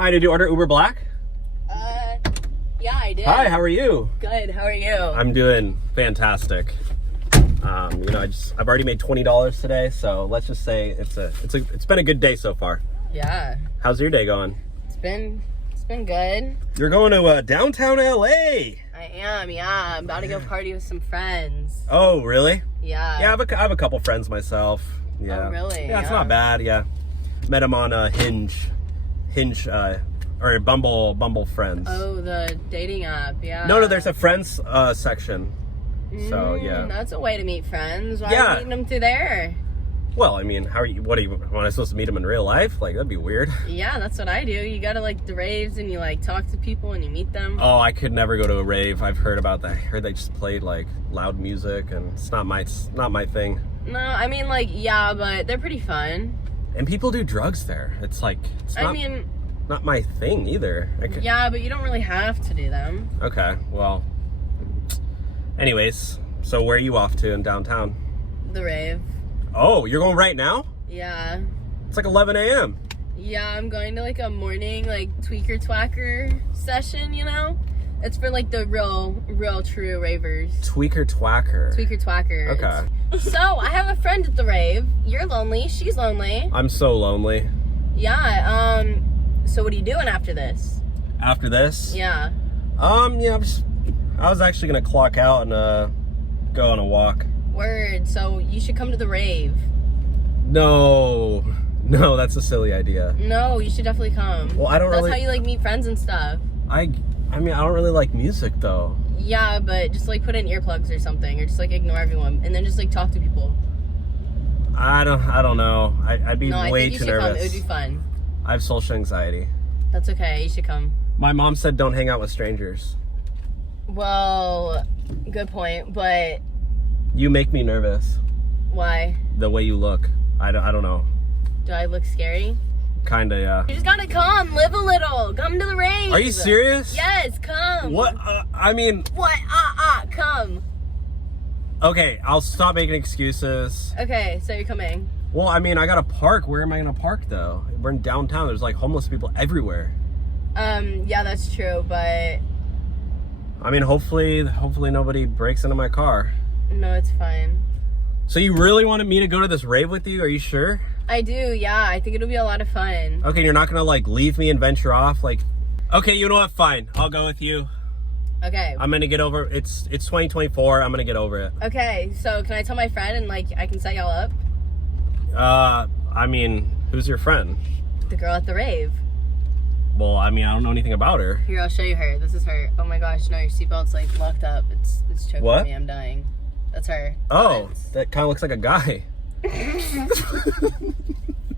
Hi, did you order Uber Black? Yeah, I did. Hi, how are you? Good, how are you? I'm doing fantastic. I've already made $20 today, so let's just say it's been a good day so far. Yeah. How's your day going? It's been good. You're going to downtown LA. I am, yeah. I'm about to go party with some friends. Oh, really? Yeah. Yeah, I have a couple friends myself. Yeah. Oh, really? Yeah, it's not bad. Yeah, met him on Hinge, or Bumble Friends. Oh, the dating app, yeah. No, there's a friends section. So yeah. That's a way to meet friends. Why Yeah. are you meeting them through there? Well, I mean, am I supposed to meet them in real life? Like, that'd be weird. Yeah, that's what I do. You go to like the raves and you like talk to people and you meet them. Oh, I could never go to a rave. I've heard about that. I heard they just played like loud music, and it's not my thing. No, I mean like, yeah, but they're pretty fun. And people do drugs there. It's like, not my thing either. Yeah, but you don't really have to do them. Okay, well, anyways, so where are you off to in downtown? The rave. Oh, you're going right now? Yeah. It's like 11 a.m. Yeah, I'm going to like a morning like tweaker twacker session, you know? It's for like the real true ravers. Tweaker twacker. Tweaker twacker. Okay. So, I have a friend at the rave. You're lonely, she's lonely. I'm so lonely. Yeah, so what are you doing after this? After this? Yeah. I was actually gonna clock out and go on a walk. Word, so you should come to the rave. No, that's a silly idea. No, you should definitely come. Well, I don't That's really. how you like meet friends and stuff. I mean, I don't really like music though. Yeah, but just like put in earplugs or something, or just like ignore everyone, and then just like talk to people. I don't know. I'd be I way think you too should nervous. come. It would be fun. I have social anxiety. That's okay. You should come. My mom said don't hang out with strangers. Well, good point, but You make me nervous. why? The way you look. I don't know. Do I look scary? Kinda, yeah. You just gotta come, live a little, come to the rave. Are you serious? Yes, come. What? I mean, What? Come. okay, I'll stop making excuses. Okay, so you're coming. Well, I mean, I gotta park. Where am I gonna park though? We're in downtown. There's like homeless people everywhere. Yeah, that's true, but I mean, hopefully nobody breaks into my car. no, it's fine. So you really wanted me to go to this rave with you? Are you sure? I do, yeah. I think it'll be a lot of fun. Okay, you're not gonna like leave me and venture off? Like, okay, you know what? Fine, I'll go with you. Okay. I'm gonna get over. It's 2024. I'm gonna get over it. Okay, so can I tell my friend and like I can set y'all up? I mean, who's your friend? The girl at the rave. Well, I mean, I don't know anything about her. Here, I'll show you her. This is her. Oh my gosh, no, your seatbelt's like locked up. It's choking What? me. I'm dying. That's her. Oh, that kind of looks like a guy.